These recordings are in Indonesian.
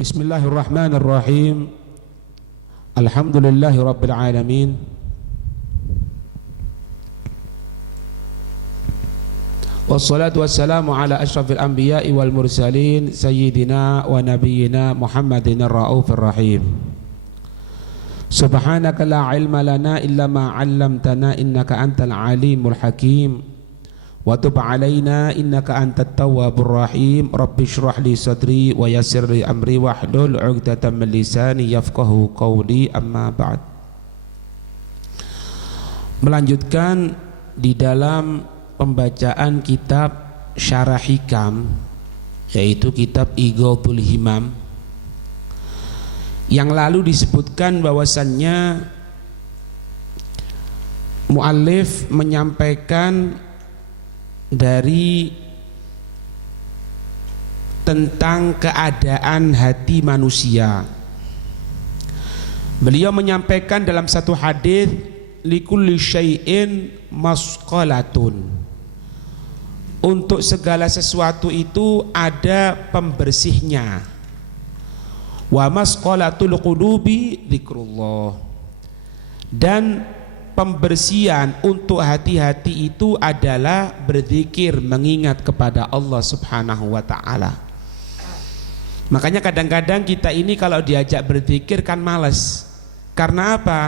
Bismillahirrahmanirrahim. Alhamdulillahi rabbil alamin. Wassalatu wassalamu ala asyrafil anbiya'i wal mursalin sayyidina wa nabiyyina Muhammadin ar-raufir rahim. Subhanaka la ilma lana illa ma 'allamtana innaka antal alimul hakim. Wa tub 'alaina innaka antat tawwabur rahim. Rabbi shrah li sadri wa yassir li amri wahlul 'uqdatam min lisani yafqahu qawli, amma ba'd. Melanjutkan di dalam pembacaan kitab Syarah Hikam, yaitu kitab Ighathul Himam. Yang lalu disebutkan bahwasannya muallif menyampaikan dari tentang keadaan hati manusia. Beliau menyampaikan dalam satu hadis, likulli syai'in masqalatun. Untuk segala sesuatu itu ada pembersihnya. Wa masqalatul qulubi dzikrullah. Dan pembersihan untuk hati-hati itu adalah berzikir, mengingat kepada Allah Subhanahu wa ta'ala. Makanya kadang-kadang kita ini kalau diajak berzikir kan malas. Karena apa?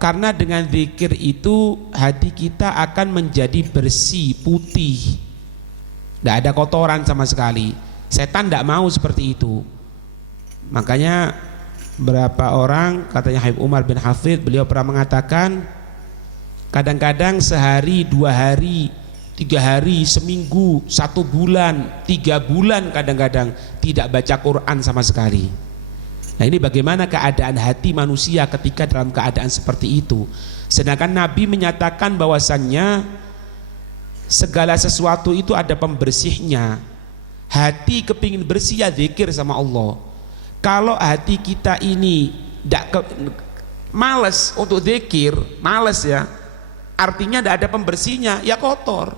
Karena dengan zikir itu hati kita akan menjadi bersih, putih, tidak ada kotoran sama sekali. Setan tidak mau seperti itu. Makanya berapa orang, katanya Habib Umar bin Hafidh, beliau pernah mengatakan kadang-kadang sehari, 2 hari, 3 hari, seminggu, 1 bulan, 3 bulan kadang-kadang tidak baca Quran sama sekali. Nah, ini bagaimana keadaan hati manusia ketika dalam keadaan seperti itu. Sedangkan Nabi menyatakan bahwasannya segala sesuatu itu ada pembersihnya. Hati kepingin bersih ya zikir sama Allah. Kalau hati kita ini malas untuk zikir, malas ya, artinya tidak ada pembersihnya, ya kotor.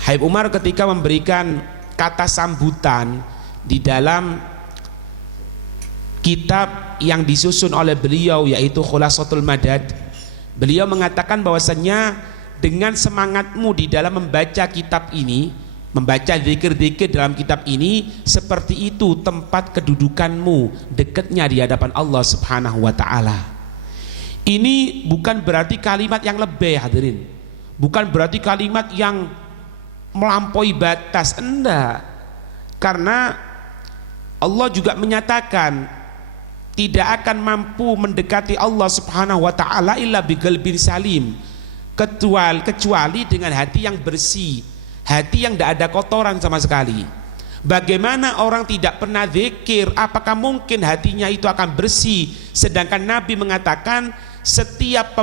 Habib Umar ketika memberikan kata sambutan di dalam kitab yang disusun oleh beliau, yaitu Khulasatul Madad, beliau mengatakan bahwasannya dengan semangatmu di dalam membaca kitab ini, membaca zikir-zikir dalam kitab ini, seperti itu tempat kedudukanmu, dekatnya di hadapan Allah Subhanahu wa ta'ala. Ini bukan berarti kalimat yang lebih, hadirin, bukan berarti kalimat yang melampaui batas, enggak. Karena Allah juga menyatakan tidak akan mampu mendekati Allah Subhanahu wa ta'ala illa biqalbin salim, kecuali dengan hati yang bersih, hati yang tidak ada kotoran sama sekali. Bagaimana orang tidak pernah zikir, apakah mungkin hatinya itu akan bersih? Sedangkan Nabi mengatakan setiap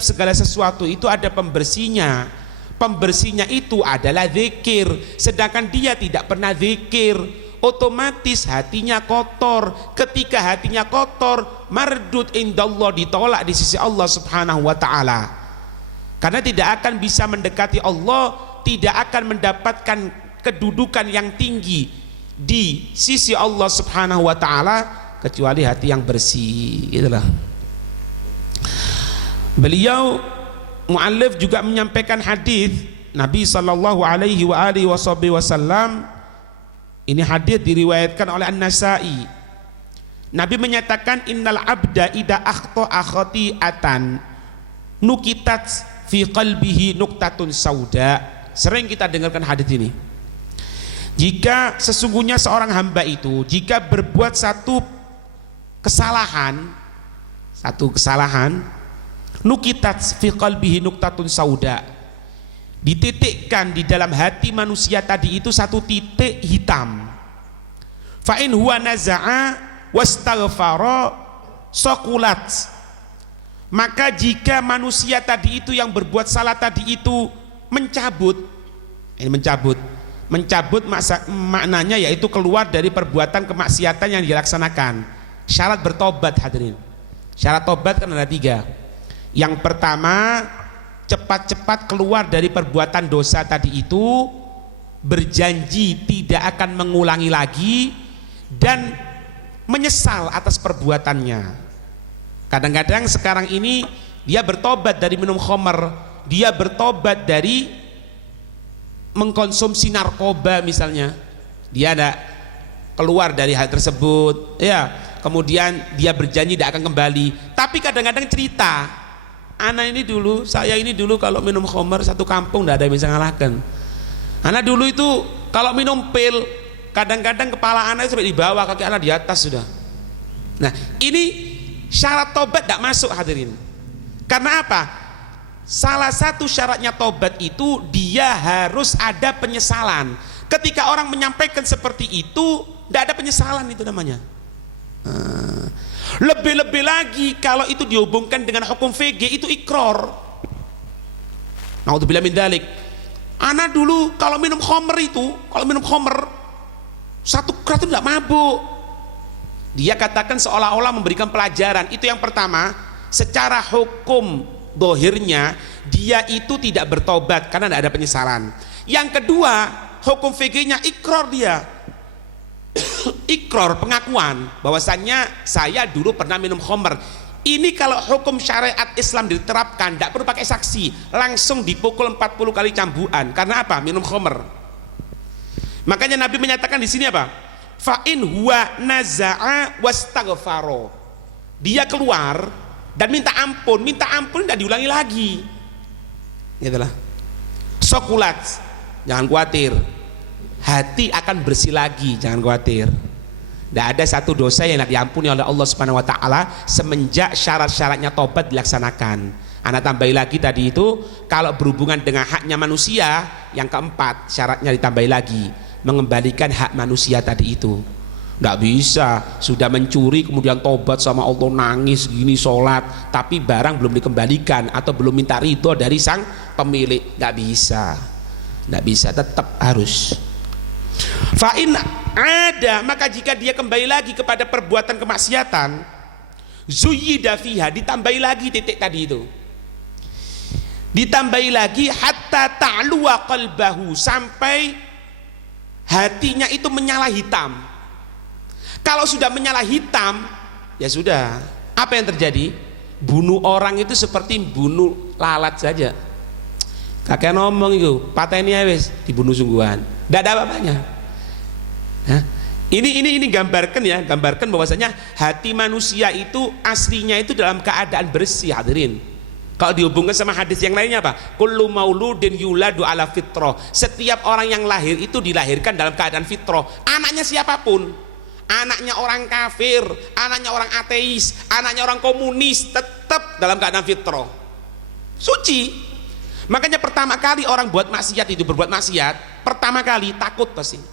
segala sesuatu itu ada pembersihnya. Pembersihnya itu adalah zikir. Sedangkan dia tidak pernah zikir, otomatis hatinya kotor. Ketika hatinya kotor, mardud indallah, ditolak di sisi Allah Subhanahu wa ta'ala. Karena tidak akan bisa mendekati Allah, tidak akan mendapatkan kedudukan yang tinggi di sisi Allah Subhanahu wa ta'ala kecuali hati yang bersih. Itulah. Beliau muallif juga menyampaikan hadis Nabi sallallahu alaihi wa alihi wasallam. Ini hadis diriwayatkan oleh An-Nasa'i. Nabi menyatakan innal abda idza akhta'a khati'atan nukitat fi qalbihi nuktatun sauda. Sering kita dengarkan hadis ini. Jika sesungguhnya seorang hamba itu jika berbuat satu kesalahan, nukitat fi qalbihi nuktatun sauda, dititikkan di dalam hati manusia tadi itu satu titik hitam. Fa in huwa naza'a wastaghfara saqulat. Maka jika manusia tadi itu yang berbuat salah tadi itu mencabut maknanya yaitu keluar dari perbuatan kemaksiatan yang dilaksanakan. Syarat bertobat, hadirin. Syarat tobat kan ada 3. Yang pertama, cepat-cepat keluar dari perbuatan dosa tadi itu berjanji tidak akan mengulangi lagi, dan menyesal atas perbuatannya. Kadang-kadang sekarang ini dia bertobat dari minum khamar, dia bertobat dari mengkonsumsi narkoba misalnya, dia ada keluar dari hal tersebut, ya, kemudian dia berjanji tidak akan kembali. Tapi kadang-kadang cerita, anak ini dulu, saya ini dulu kalau minum khamar satu kampung tidak ada yang bisa ngalahkan. Anak dulu itu kalau minum pil, kadang-kadang kepala anak sampai di bawah, kaki anak di atas sudah. Nah, ini syarat tobat tidak masuk, hadirin. Karena apa? Salah satu syaratnya tobat itu dia harus ada penyesalan. Ketika orang menyampaikan seperti itu, tidak ada penyesalan, itu namanya. Lebih-lebih lagi kalau itu dihubungkan dengan hukum VG, itu ikrar. Naudzubillah min dzalik. Anak dulu kalau minum khamr itu, kalau minum khamr satu kerat itu tidak mabuk. Dia katakan seolah-olah memberikan pelajaran. Itu yang pertama. Secara hukum dohirnya dia itu tidak bertobat karena tidak ada penyesalan. Yang kedua, hukum VG-nya ikrar dia. Ikrar, pengakuan bahwasannya saya dulu pernah minum khamr. Ini kalau hukum syariat Islam diterapkan tidak perlu pakai saksi, langsung dipukul 40 kali cambukan. Karena apa? Minum khamr. Makanya Nabi menyatakan di sini apa? Fa in huwa naza'a wastaghfaro. Dia keluar dan minta ampun tidak diulangi lagi. Gitulah. Sokulat, jangan khawatir. Hati akan bersih lagi, jangan khawatir. Tidak ada satu dosa yang diampuni oleh Allah Subhanahu wa taala semenjak syarat-syaratnya tobat dilaksanakan. Anak tambahi lagi tadi itu, kalau berhubungan dengan haknya manusia, yang keempat syaratnya ditambahi lagi, mengembalikan hak manusia tadi itu. Tidak bisa sudah mencuri kemudian tobat sama Allah, nangis gini, sholat, tapi barang belum dikembalikan atau belum minta ridho dari sang pemilik. Tidak bisa, tetap harus. Fa'in ada, maka jika dia kembali lagi kepada perbuatan kemaksiatan, zuyyida fiha, ditambahi lagi titik tadi itu, ditambahi lagi hatta ta'luwa qalbahu, sampai hatinya itu menyala hitam. Kalau sudah menyala hitam, ya sudah, apa yang terjadi? Bunuh orang itu seperti bunuh lalat saja. Kakek ngomong itu, pateni wis dibunuh sungguhan, tidak ada apa-apanya. Nah, ini gambarkan bahwasanya hati manusia itu aslinya itu dalam keadaan bersih, hadirin. Kalau dihubungkan sama hadis yang lainnya apa? Kullu mauludin yuladu ala fitrah. Setiap orang yang lahir itu dilahirkan dalam keadaan fitrah. Anaknya siapapun, anaknya orang kafir, anaknya orang ateis, anaknya orang komunis, tetap dalam keadaan fitrah, suci. Makanya pertama kali orang buat maksiat itu, berbuat maksiat, pertama kali takut pasti.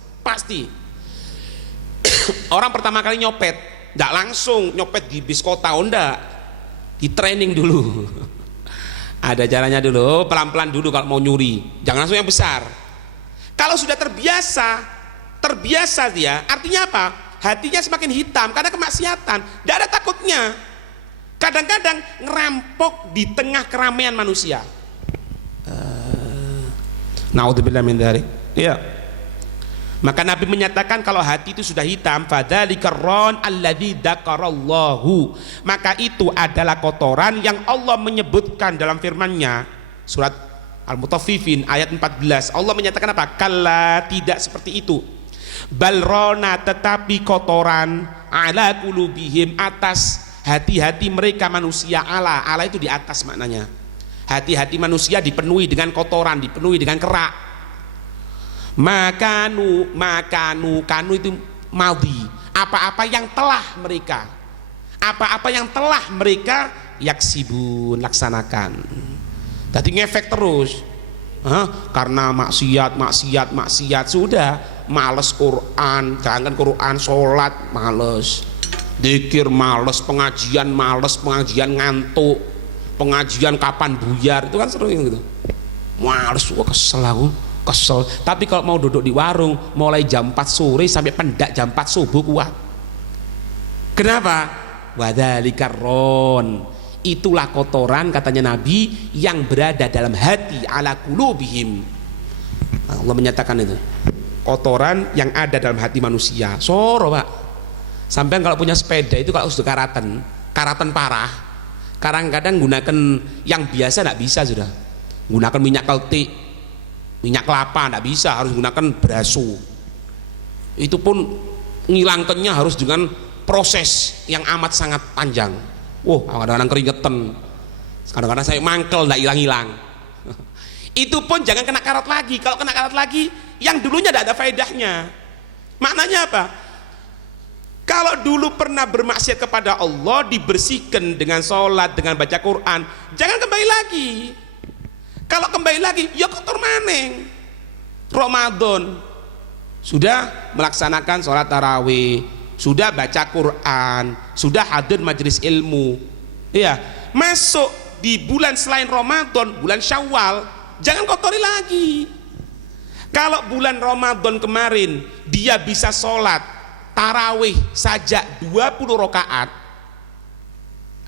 Orang pertama kali nyopet, tidak langsung nyopet di bis kota, enggak, di training dulu. Ada caranya dulu, pelan-pelan dulu kalau mau nyuri, jangan langsung yang besar. Kalau sudah terbiasa dia, artinya apa? Hatinya semakin hitam karena kemaksiatan, tidak ada takutnya. Kadang-kadang ngerampok di tengah keramaian manusia. Naudzubillah min dzalik. Ya. Maka Nabi menyatakan kalau hati itu sudah hitam, fadzalikar ron alladzi dzakarallahu, maka itu adalah kotoran yang Allah menyebutkan dalam firman-Nya surat Al-Mutaffifin ayat 14. Allah menyatakan apa? Kalla, tidak seperti itu. Balrona, tetapi kotoran, ala qulubihim, atas hati-hati mereka manusia. Ala itu di atas maknanya. Hati-hati manusia dipenuhi dengan kotoran, dipenuhi dengan kerak. Makanu itu madhi, apa-apa yang telah mereka yaksibun, laksanakan. Tadi ngefek terus, karena maksiat sudah males Quran, jangan Quran, sholat males, dzikir males, pengajian ngantuk, pengajian kapan buyar, itu kan sering gitu. Males, kesel. Tapi kalau mau duduk di warung mulai jam 4 sore sampai pendak jam 4 subuh kuat. Kenapa? Wadzalikar ron, itulah kotoran katanya Nabi yang berada dalam hati, ala qulubihim. Allah menyatakan itu. kotoran yang ada dalam hati manusia. Soro Pak, sampai kalau punya sepeda itu kalau sudah karatan parah, kadang-kadang gunakan yang biasa tidak bisa, sudah gunakan minyak keltik, minyak kelapa tidak bisa, harus gunakan braso. Itu pun ngilangkannya harus dengan proses yang amat sangat panjang. Kadang-kadang keringetan, kadang-kadang saya mangkel tidak hilang-hilang. Itu pun jangan kena karat lagi. Kalau kena karat lagi, yang dulunya tidak ada faedahnya. Maknanya apa? Kalau dulu pernah bermaksiat kepada Allah, dibersihkan dengan sholat, dengan baca Quran, jangan kembali lagi. Kalau kembali lagi, ya kotor maneng. Ramadan sudah melaksanakan sholat tarawih, sudah baca Quran, sudah hadir majelis ilmu, ya, masuk di bulan selain Ramadan, bulan Syawal, jangan kotori lagi. Kalau bulan Ramadan kemarin dia bisa sholat tarawih saja 20 rakaat,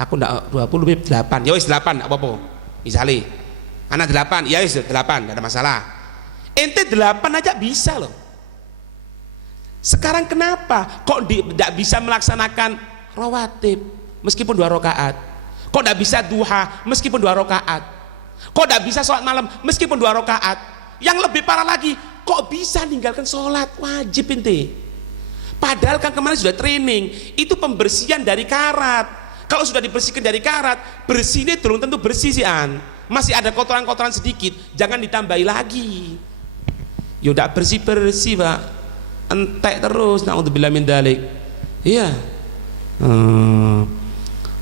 aku ndak 20 8, ya wis 8 apa-apa. Misalnya anak 8, ya wis 8, enggak ada masalah. Ente 8 aja bisa loh. Sekarang kenapa kok tidak bisa melaksanakan rawatib meskipun 2 rakaat? Kok tidak bisa duha meskipun 2 rakaat? Kok tidak bisa sholat malam meskipun 2 rakaat? Yang lebih parah lagi, kok bisa ninggalkan sholat wajib ente? Padahal kan kemarin sudah training, itu pembersihan dari karat. Kalau sudah dibersihkan dari karat, bersihnya belum tentu bersih sih an. Masih ada kotoran-kotoran sedikit, jangan ditambahi lagi. Ya udah bersih-bersih Pak, entek terus, naudzubillah min dzalik. Iya.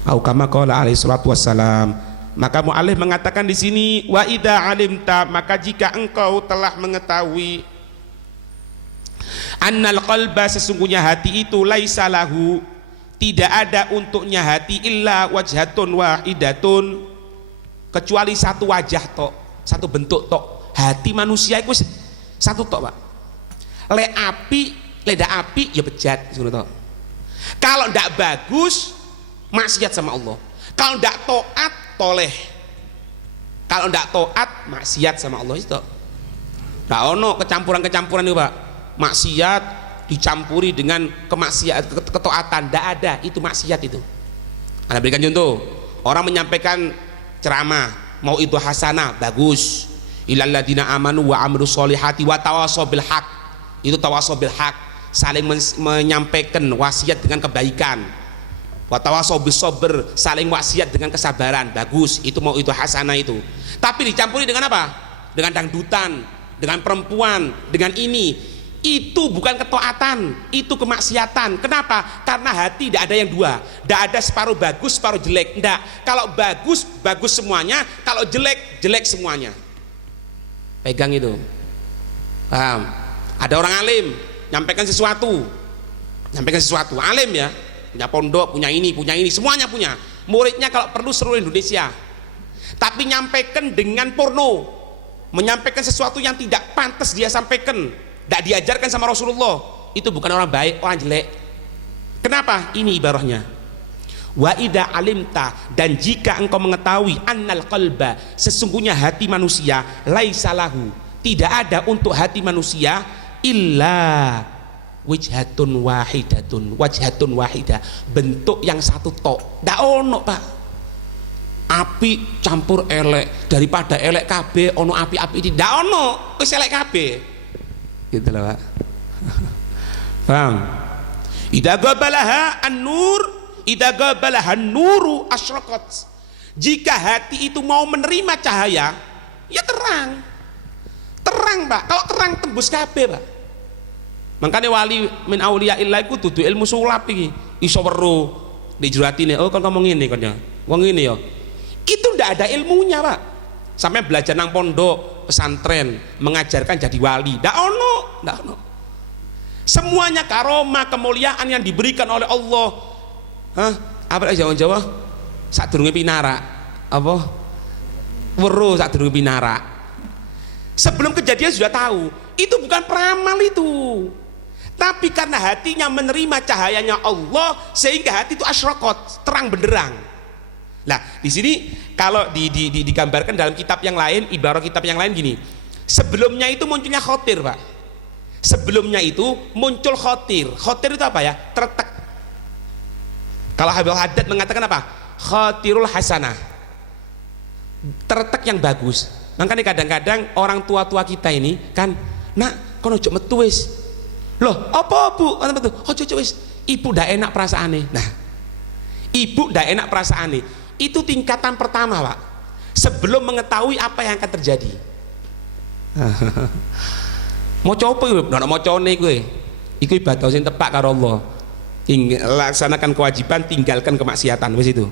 Au kama qala alaihi salatu wassalam. Maka mu'alif mengatakan di sini, wa idza alimta, maka jika engkau telah mengetahui, annal qalba, sesungguhnya hati itu, laisa lahu, tidak ada untuknya hati, illa wajhatun wahidatun, kecuali satu wajah tok, satu bentuk tok. Hati manusia itu satu tok Pak. Leda api ya bejat, kalau ndak bagus maksiat sama Allah, kalau ndak taat toleh, kalau ndak taat maksiat sama Allah. Itu ndak ono kecampuran itu Pak, maksiat dicampuri dengan ketaatan, ndak ada, itu maksiat. Itu Anda berikan contoh, orang menyampaikan ceramah, mau itu hasanah, bagus, ilal ladzina amanu wa amilus solihati wa tawasaw bil haq, itu tawasaw bil haq, saling menyampaikan wasiat dengan kebaikan. Wa tawasaw bis sabr, saling wasiat dengan kesabaran, bagus, itu mau itu hasanah itu. Tapi dicampuri dengan apa? Dengan dangdutan, dengan perempuan, dengan ini. Itu bukan ketaatan, itu kemaksiatan. Kenapa? Karena hati tidak ada yang dua, tidak ada separuh bagus separuh jelek. Tidak, kalau bagus bagus semuanya, kalau jelek jelek semuanya. Pegang itu, paham? Ada orang alim nyampaikan sesuatu, alim ya, punya pondok, punya ini, semuanya punya. Muridnya kalau perlu seluruh Indonesia, tapi nyampaikan dengan porno, menyampaikan sesuatu yang tidak pantas dia sampaikan, tidak diajarkan sama Rasulullah, itu bukan orang baik, orang jelek. Kenapa? Ini ibarahnya. Wa idza alimta, dan jika engkau mengetahui, annal qalba, sesungguhnya hati manusia, laisa lahu, tidak ada untuk hati manusia, illa wajhatun wahidah, bentuk yang satu tok. Ndak ono Pak, api campur elek, daripada elek kabeh ono api-api iki, ndak ono, wis elek kabeh. Gitu loh Pak. Paham? Idza gabalaha an-nur, idza gabalaha an-nuru asyraqat. Jika hati itu mau menerima cahaya, ya terang Pak. Kalau terang tembus kabeh Pak. Makanya wali min auliya illah iku dudu ilmu sulap iki, iso weruh dijuratine, oh kon ngomong ngene kon ya, wong ngene ya, itu ndak ada ilmunya Pak. Sampai belajar nang pondok pesantren mengajarkan jadi wali, ndak ono. Semuanya karomah, kemuliaan yang diberikan oleh Allah. Apa Jawa sadurunge pinara, apa weruh sadurunge pinara. Sebelum kejadian sudah tahu, itu bukan peramal itu. Tapi karena hatinya menerima cahayanya Allah, sehingga hati itu asyraqat, terang benderang. Nah, di sini kalau digambarkan dalam kitab yang lain, ibarat kitab yang lain gini. Sebelumnya itu munculnya khotir Pak. Sebelumnya itu muncul khotir. Khotir itu apa ya? Tertek. Kalau Habib Haddad mengatakan apa? Khotirul hasanah, tertek yang bagus. Makanya kadang-kadang orang tua-tua kita ini kan, nak kono ojo metu wis. Loh, apa Bu? Ana metu. Ojo wis. Ibu ndak enak perasaane. Nah, ibu ndak enak perasaane. Itu tingkatan pertama, Pak. Sebelum mengetahui apa yang akan terjadi. Mau coba gue, nggak mau cone gue. Iku ibadah sing tepak karo Allah. Laksanakan kewajiban, tinggalkan kemaksiatan. Wes itu.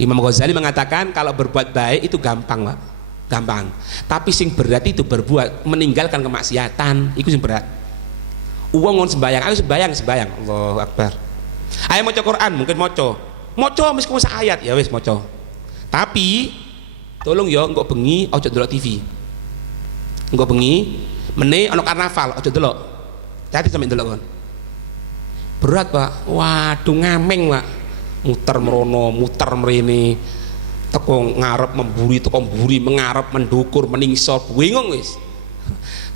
Imam Ghazali mengatakan kalau berbuat baik itu gampang, Pak. Gampang. Tapi sing berat itu berbuat meninggalkan kemaksiatan. Iku sing berat. Uang ngon sembayang, ayo sembayang. Allahu Akbar. Ayo maca Quran, mungkin maca meskipun ayat ya wes maca. Tapi tolong ya engko bengi ojo delok TV. Engko bengi meneh ana karnaval ojo delok. Hati sampe delok kon. Berat, Pak. Waduh ngameng, Pak. Muter merono, muter mrene. Teko ngarep memburi, teko mburi mengarep mendukur meningsor, bingung wis.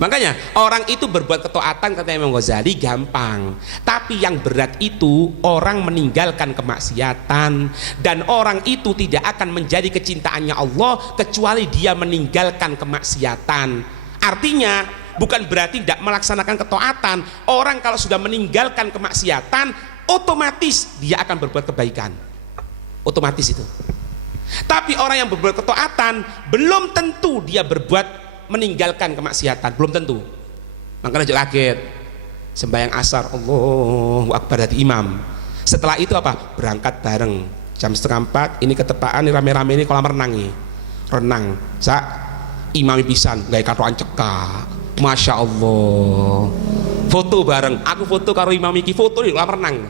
Makanya orang itu berbuat ketaatan kata Imam Ghazali gampang, tapi yang berat itu orang meninggalkan kemaksiatan, dan orang itu tidak akan menjadi kecintaannya Allah kecuali dia meninggalkan kemaksiatan. Artinya bukan berarti tidak melaksanakan ketaatan. Orang kalau sudah meninggalkan kemaksiatan otomatis dia akan berbuat kebaikan, otomatis itu. Tapi orang yang berbuat ketaatan belum tentu dia berbuat meninggalkan kemaksiatan, belum tentu. Makanya jangan kaget sembahyang asar Allahu Akbar dari imam, setelah itu apa? Berangkat bareng jam 3:30 ini ketepaan ini rame-rame ini kolam renang sak imam pisan gawe katoan cekak, Masya Allah, foto bareng, aku foto karo imam iki, foto di kolam renang,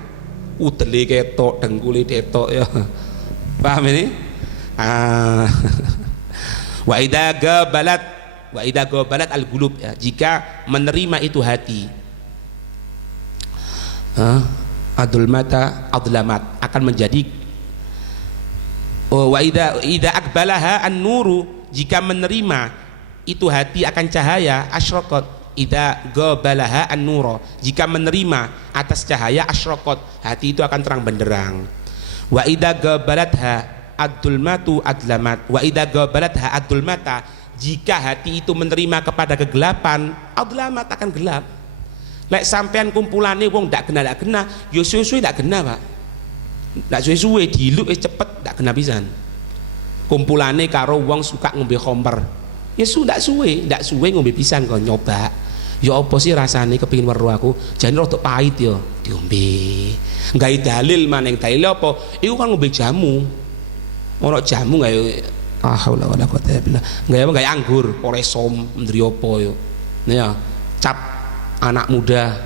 udele ketok dengkuli ketok ya, paham ini? Wa idza gabalat al-qulub, ya, jika menerima itu hati, adul mata adlamat, akan menjadi wa idza akbalaha an-nuru, jika menerima itu hati akan cahaya, asyraqat, idza gabalaha an-nura, jika menerima atas cahaya asyraqat, hati itu akan terang benderang. Wa idza gabalatha ad-dulmatu adlamat, wa idza gabalatha ad-dulmata, jika hati itu menerima kepada kegelapan, adlamat, akan gelap. Lek sampean kumpulane wong ndak kena yo suwe-suwe ndak kena, Pak. Ndak suwe-suwe diluk cepet ndak kena pisan. Kumpulane karo wong suka ngombe khamper, ya ndak suwe ngombe pisan kok nyoba. Ya apa sih rasane kepengin weruh aku, jane rada pahit ya diombe. Gawe dalil maning dalil apa? Iku kan ngombe jamu. Ono jamu gawe haula wala quwata illa billah. Gawe anggur, oresom, ndri apa yo. Nah ya, cap anak muda.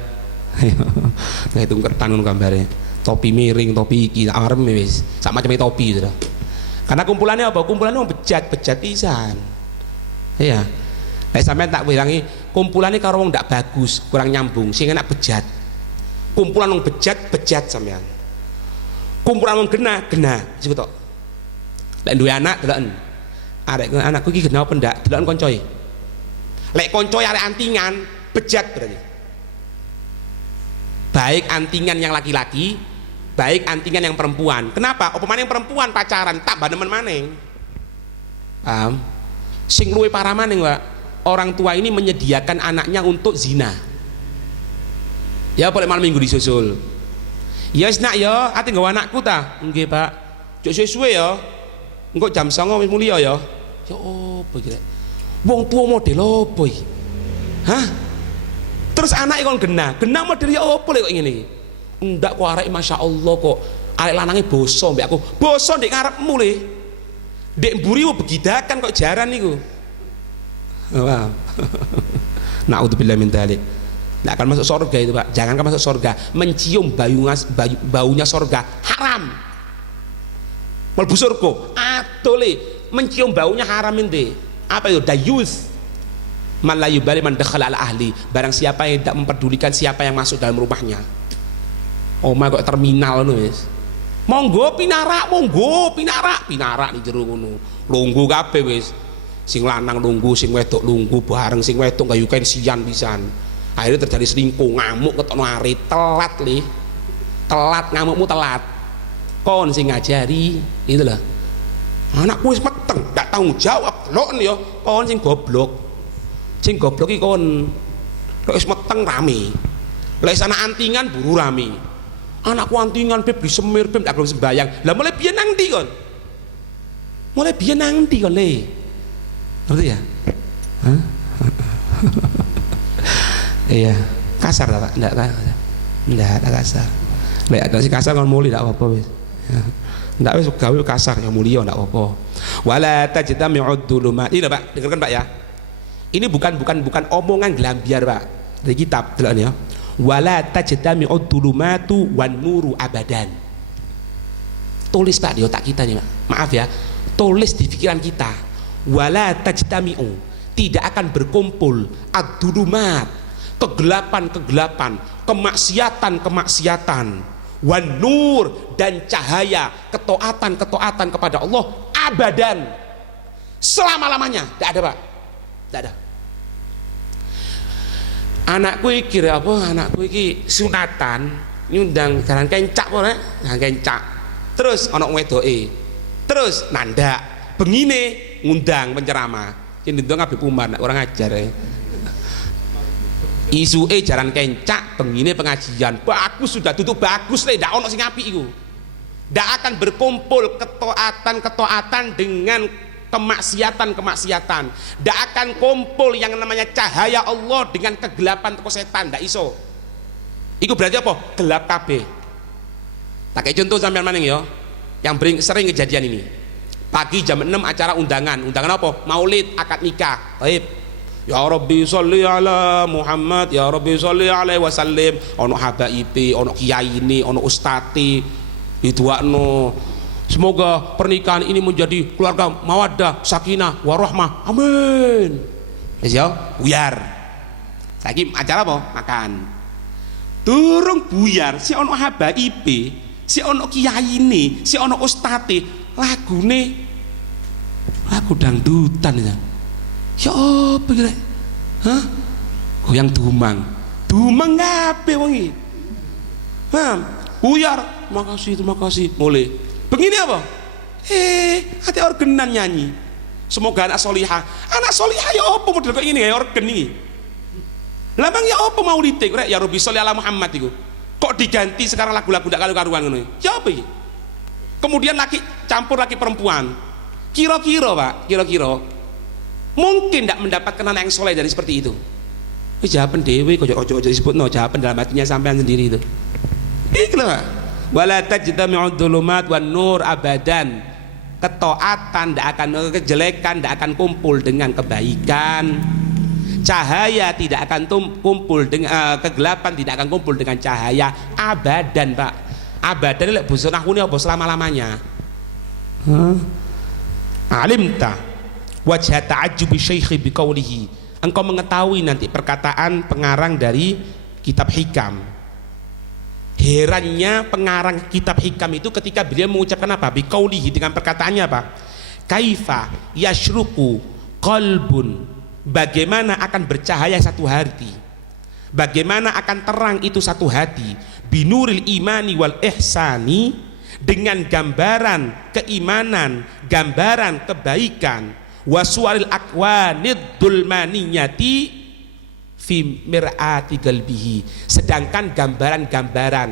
Nah itu kertan ngono gambare. Topi miring, topi iki arem wis. Sak macam topi gitu. Karena kumpulannya apa? Kumpulannya wong bejat pisan. Iya. Nek sampean tak wilangi, kumpulannya karo wong ndak bagus, kurang nyambung, sing enak bejat. Kumpulan wong bejat sampean. Kumpulan wong gena, sik tok. Lek duwe anak deloken. Arek anakku iki gena apa ndak? Deloken koncoe. Lek koncoe arek antingan, bejat berarti. Baik antingan yang laki-laki, baik antingan yang perempuan. Kenapa? Apa maning perempuan pacaran tambah nemen maning. Paham? Sing luwih parah maning, Pak. Orang tua ini menyediakan anaknya untuk zina. Ya boleh malam minggu disusul. Ya wis nak ya, ati nggawa anakku ta? Nggih, Pak. Jok suwe-suwe ya. Engko jam 09.00 wis mulya ya. Ya opo iki? Wong tuwa model opo iki? Hah? Terus anake kon gena model ya opo lek kok ngene iki? Ndak kok arek masyaallah kok arek lanange boso mbek aku. Boso ndek ngarepmu le. Ndek mburi begidakan kok jaran niku. Wow. Naudzubillah min dzalik. Tidak akan masuk surga itu, Pak. Jangankan masuk surga, mencium baunya surga haram. Mlebu surga, atole mencium baunya haram ente. Apa itu? Dayus. Man la yubali man dakhala ala ahli. Barang siapa yang tidak memperdulikan siapa yang masuk dalam rumahnya. Omah kok terminal ngono wis. Monggo pinarak di jero ngono. Lungguh kabeh wis. Sing lanang lungguh, sing wedok lungguh bareng, sing wedok gayu kain sian pisan. Akhirnya terjadi selingkuh, ngamuk ketokno are, telat ngamukmu telat. Kon sing ngajari, itu lah. Anakku wis meteng, gak tanggung jawab, lho ya, kon sing goblok. Sing goblok iki kon. Lek wis meteng rame. Lek sana antingan buru rame. Anakku antingan beb disemir beb gak gelem sembayang. Lah mulai biyen nang ndi kon? Mulai biyen nang ndi kon le? Ngerti ya? Hah? Iya, kasar tak Pak? Enggak kasar. Lek ada si kasar kon muli ndak apa-apa wis. Ndak wis gawe kasar ya mulia ndak apa-apa. Wala tajtami'ud dulumat. Ini Pak, dengarkan Pak ya. Ini bukan omongan gelambiar Pak. Dari kitab delok ya. Wala tajtami'ud dulumatu wan nuru abadan. Tulis Pak di otak kita nih Pak. Maaf ya. Tulis di pikiran kita. Wala tajtami'u. Tidak akan berkumpul ad-dulumat, kegelapan-kegelapan, kemaksiatan wan nur dan cahaya ketaatan kepada Allah abadan selama-lamanya. Tidak ada Pak, tidak ada. Anakku iki kira apa, anakku iki sunatan nyundang jalan kencak apa nek jalan kencak terus ana wedoke terus nandak bengine ngundang penceramah ini ndang Habib Umar nek orang ajar isuke jalan kencak bengine pengajian bagus sudah tutup bagus le ndak ono sing apik iku ndak akan berkumpul ketaatan dengan kemaksiatan ndak akan kumpul yang namanya cahaya Allah dengan kegelapan teko setan ndak iso iku berarti apa gelap kabeh. Tak kayak contoh sampean maning ya yang sering kejadian ini pagi jam 6 acara undangan apa maulid akad nikah baik. Ya Rabbi sholli ala Muhammad, ya Rabbi sholli alaihi wasallim. Ono habaibe, ono kiai ini, ono ustati diduakno. Semoga pernikahan ini menjadi keluarga mawaddah, sakinah, warahmah. Amin. Wis ya, buyar. Saiki acara apa? Makan. Durung buyar, si ono habaibe, si ono kiai ini, si ono ustati, lagune lagu dangdutan ya. Ya apa kira? Hah? Goyang dumang ngape wong iki? Hah? Buyar, terima kasih. Mulai. Begini apa? Ate organan nyanyi. Semoga anak solihah. Anak solihah ya apa model kok ini ya organ iki. Lah bang ya apa maulid rek ya Rabbi sholli ala Muhammad iku. Kok diganti sekarang lagu-lagu ndak karu-karuan ngono. Ya apa iki? Kemudian laki campur laki perempuan. Kira-kira Pak, mungkin tidak mendapatkan anak yang soleh dari seperti itu. Jawaban dewi, ojo disebut no jawaban dalam hatinya sampean sendiri itu. Ikhlas Pak. Wala tajtami'ud dhulumat wan nur abadan. Ketaatan tidak akan kejelekan, tidak akan kumpul dengan kebaikan. Cahaya tidak akan kumpul dengan kegelapan, tidak akan kumpul dengan cahaya abadan Pak. Abadan lek basa nahune apa selama-lamanya. Alimta wajah ta'ajjubi syekhi biqaulihi. Engkau mengetahui nanti perkataan pengarang dari kitab hikam. Herannya pengarang kitab hikam itu ketika beliau mengucapkan apa? Biqaulihi, dengan perkataannya apa? Kaifa yashruqu qalbun, bagaimana akan bercahaya satu hati, bagaimana akan terang itu satu hati, binuril imani wal ihsani, dengan gambaran keimanan, gambaran kebaikan, wasuaril akwanid dulmaniyati fi mir'ati qalbihi, sedangkan gambaran-gambaran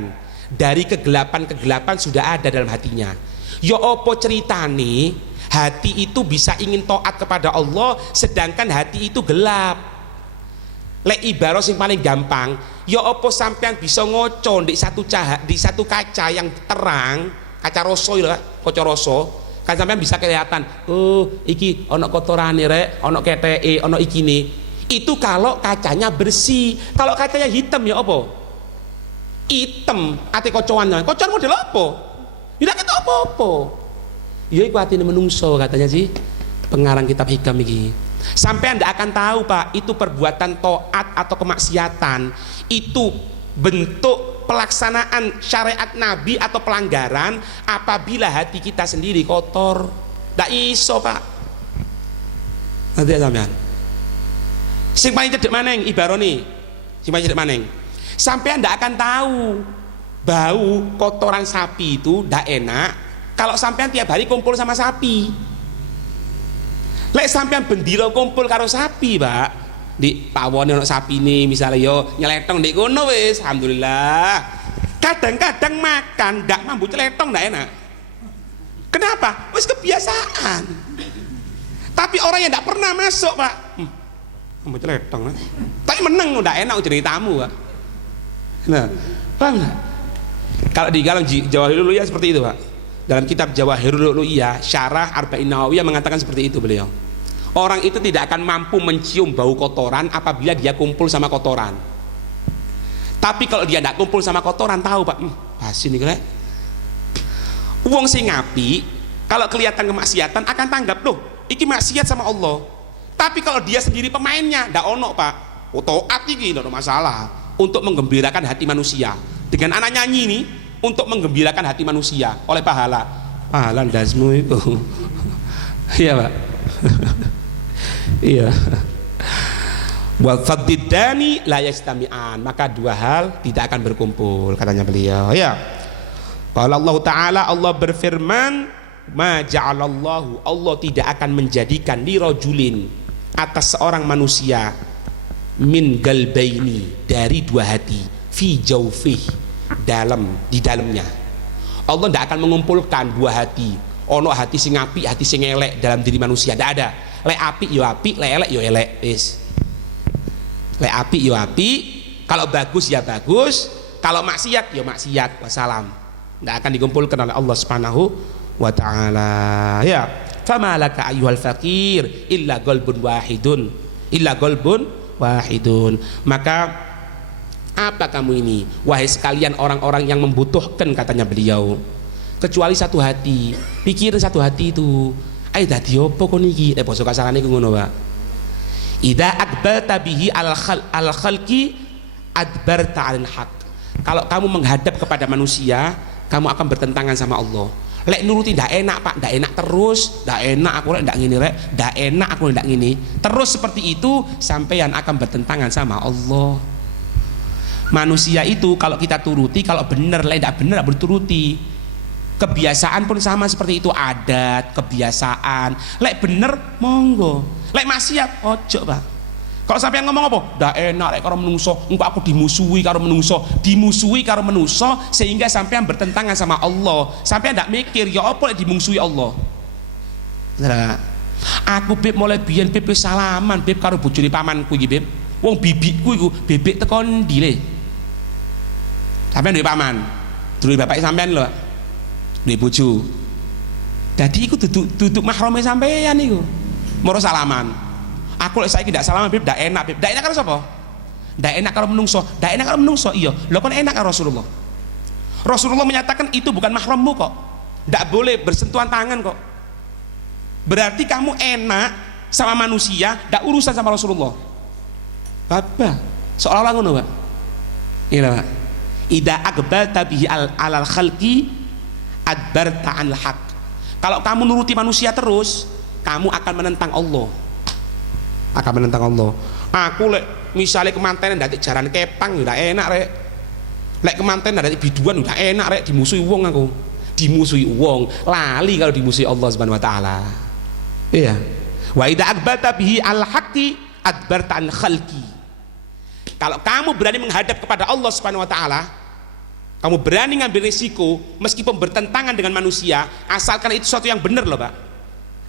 dari kegelapan-kegelapan sudah ada dalam hatinya. Ya opo ceritane hati itu bisa ingin taat kepada Allah sedangkan hati itu gelap. Lek ibarat yang paling gampang, ya opo sampean bisa ngoco di satu kaca yang terang, kaca roso ya, kaca roso kan sampean bisa kelihatan, oh iki ono kotorane rek, ono keteke, ono ikine. Itu kalau kacanya bersih. Kalau kacanya hitam ya apa? Hitam ate kocoan. Kocoan model apa? Tidak kita apa-apa. Ya iku atine menungso katanya sih pengarang kitab hikam iki. Sampean ndak akan tahu Pak, itu perbuatan taat atau kemaksiatan, itu bentuk pelaksanaan syariat Nabi atau pelanggaran apabila hati kita sendiri kotor. Ndak iso Pak. Nanti sampean. Sing paling cedek maneng ibarone. Simpan cilik maneng. Sampean ndak akan tahu bau kotoran sapi itu ndak enak kalau sampean tiap hari kumpul sama sapi. Lek sampean bendiro kumpul karo sapi, Pak, di pawone ono sapi ini misalnya yo nyeletong ndek kono wis alhamdulillah. Kadang-kadang makan ndak mampu nyeletong ndak enak. Kenapa? Wis kebiasaan. Tapi orang yang ndak pernah masuk, Pak, mampu nyeletong lah. Tapi meneng ndak enak jadi tamu, Pak. Nah, paham nggak? Kalau di dalam Jawahirul Uluyyah seperti itu, Pak. Dalam kitab Jawahirul Uluyyah, Syarah Arba'in Nawawiyah mengatakan seperti itu beliau. Orang itu tidak akan mampu mencium bau kotoran apabila dia kumpul sama kotoran. Tapi kalau dia tidak kumpul sama kotoran, tahu, Pak, basi nih kira. Wong sing ngapi, kalau kelihatan kemaksiatan akan tanggap, loh, iki maksiat sama Allah. Tapi kalau dia sendiri pemainnya, ndak ono, Pak. Taat iki ndak ada masalah. Untuk menggembirakan hati manusia dengan anak nyanyi ini untuk menggembirakan hati manusia oleh pahala dasmu itu. Iya, Pak. Iya. Wal fadidani la yastami'an, maka dua hal tidak akan berkumpul katanya beliau. Ya. Qala Allah Ta'ala, Allah berfirman, ma ja'alallahu, Allah tidak akan menjadikan li rajulin, atas seorang manusia, min galbaini, dari dua hati, fi jaufih, di dalamnya. Allah tidak akan mengumpulkan dua hati, ono hati sing apik, hati sing elek dalam diri manusia, tidak ada. Lek apik yo apik, lek elek yo elek, wis. Lek apik yo apik, kalau bagus ya bagus, kalau maksiat yo maksiat, wassalam. Tidak akan dikumpulkan oleh Allah Subhanahu wa Ta'ala. Ya, fama laka ayyuhal fakir illa qalbun wahidun, maka apa kamu ini, wahai sekalian orang-orang yang membutuhkan, katanya beliau, kecuali satu hati. Pikirin satu hati itu, ayo dadi opo kon iki, basa kasarane ku ngono, Pak. Idza aqbalta bihi al khalqi adbarta al haq. Kalau kamu menghadap kepada manusia, kamu akan bertentangan sama Allah. Lek nuruti ndak enak, Pak, ndak enak terus, ndak enak aku lek ndak ngene rek, ndak enak aku ndak ngene. Terus seperti itu sampeyan akan bertentangan sama Allah. Manusia itu kalau kita turuti, kalau benar, lek ndak benar berturuti. Kebiasaan pun sama seperti itu, adat, kebiasaan. Lek bener monggo, lek maksiat ojo, Pak. Kalau sampeyan ngomong apa? Ndak enak lek karo menungso, engko aku dimusuhi karo menungso, sehingga sampeyan bertentangan sama Allah. Sampeyan ndak mikir ya apa lek dimusuhi Allah. Nah, aku Beb mulai biyen Beb salaman Beb karo bojone pamanku iki, Beb. Wong bibikku iku bebek teko ndi le? Sampeyan duwe paman, duwe bapak sampeyan lho. Duwe bojo. Dadi iku duduk mahrame sampeyan iku. Moro salaman. Aku lek saiki ndak salaman, Beb, ndak enak, Beb. Ndak enak karo sapa? Ndak enak karo menungso. Iya. Lho kon enak karo Rasulullah. Rasulullah menyatakan itu bukan mahrammu kok. Ndak boleh bersentuhan tangan kok. Berarti kamu enak sama manusia, ndak urusan sama Rasulullah. Apa? Seolah-olah ngono, Pak. Iya, Pak. Idza aqbalta bihi alal khalqi adbarta anil haq. Kalau kamu nuruti manusia terus, kamu akan menentang Allah. Aku lek misalnya kemantenan dari jaran kepang udah enak rek. Lek kemantenan dari biduan udah enak rek, dimusuhi wong aku. Lali kalau dimusuhi Allah Subhanahu wa taala. Iya. Wa idza aqbalta bihi al haqqi adbarta an khalqi. Kalau kamu berani menghadap kepada Allah Subhanahu wa taala, kamu berani ngambil risiko meskipun bertentangan dengan manusia, asalkan itu sesuatu yang benar loh, Pak.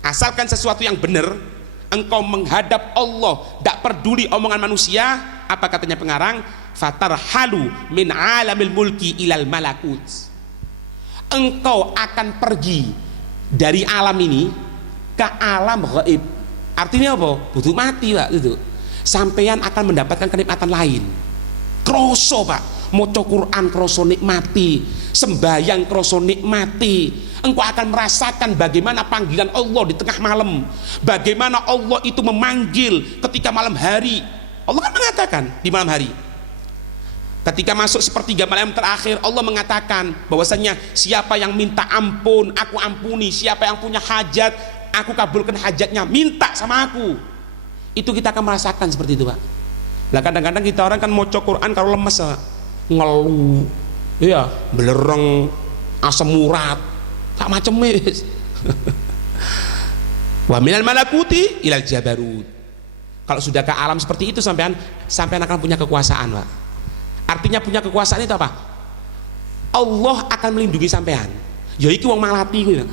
Asalkan sesuatu yang benar, engkau menghadap Allah, tidak peduli omongan manusia. Apa katanya pengarang? Fatarhalu min alamil mulki ilal malakut. Engkau akan pergi dari alam ini ke alam gaib. Artinya apa? Butuh mati, Pak, gitu. Sampeyan akan mendapatkan kenikmatan lain. Kroso, Pak. Maca Quran kroso nikmati, sembahyang kroso nikmati. Engkau akan merasakan bagaimana panggilan Allah di tengah malam, bagaimana Allah itu memanggil ketika malam hari. Allah kan mengatakan di malam hari, ketika masuk sepertiga malam terakhir, Allah mengatakan bahwasanya siapa yang minta ampun, aku ampuni. Siapa yang punya hajat, aku kabulkan hajatnya. Minta sama aku. Itu kita akan merasakan seperti itu, Pak. Lah kadang-kadang kita orang kan maca Quran kalau lemes, ngeluh, iya, belereng, asam urat, tak macem wis. Wa minal malakuti ilal jabarut. Kalau sudah ke alam seperti itu sampean akan punya kekuasaan, Pak. Artinya punya kekuasaan itu apa? Allah akan melindungi sampean. Ya iki wong malati kuwi.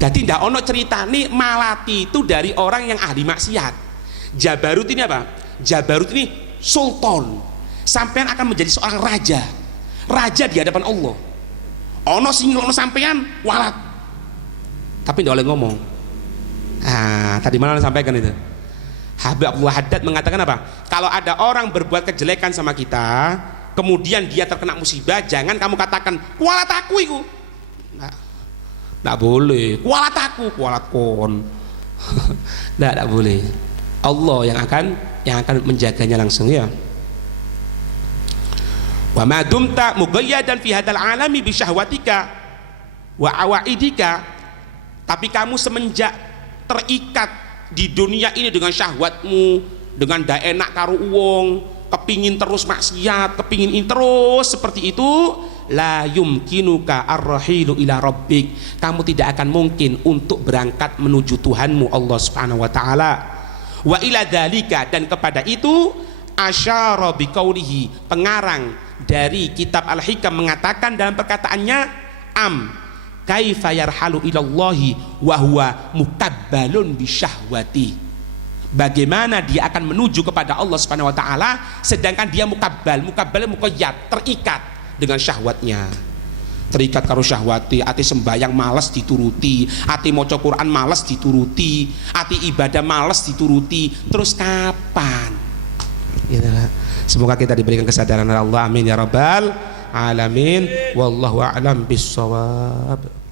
Jadi ndak ono ceritane malati itu dari orang yang ahli maksiat. Jabarut ini apa? Jabarut ini sultan. Sampean akan menjadi seorang raja. Raja di hadapan Allah. Ono sing ngono sampean walat. Tapi ndak boleh ngomong. Tadi malam sampaikan itu. Habib Abdul Haddad mengatakan apa? Kalau ada orang berbuat kejelekan sama kita, kemudian dia terkena musibah, jangan kamu katakan walat aku iku. Nggak boleh, kualat aku, kualat kon. Nggak boleh. Allah yang akan menjaganya langsung, ya. Wa ma dumta mughayyadan fi hadzal alami bi syahwatika wa awaidika. Tapi kamu semenjak terikat di dunia ini dengan syahwatmu, dengan ndak enak karo wong, kepingin terus maksiat, kepingin terus seperti itu, la yumkinuka ar-rahilu ila rabbik. Kamu tidak akan mungkin untuk berangkat menuju Tuhanmu Allah Subhanahu wa taala. Wa ila dzalika, dan kepada itu asyara biqaulihi, pengarang dari kitab Al-Hikam mengatakan dalam perkataannya, kaifa yarhalu ilallahi wa huwa mukabbalun bisyahwati. Bagaimana dia akan menuju kepada Allah Subhanahu wa taala sedangkan dia mukabbal muqayyad, terikat dengan syahwatnya. Terikat karo syahwati, ati sembayang malas dituruti, ati maca Quran malas dituruti, ati ibadah malas dituruti. Terus kapan? Gitu. Semoga kita diberikan kesadaran oleh Allah. Amin ya rabbal alamin. Wallahu a'lam bissawab.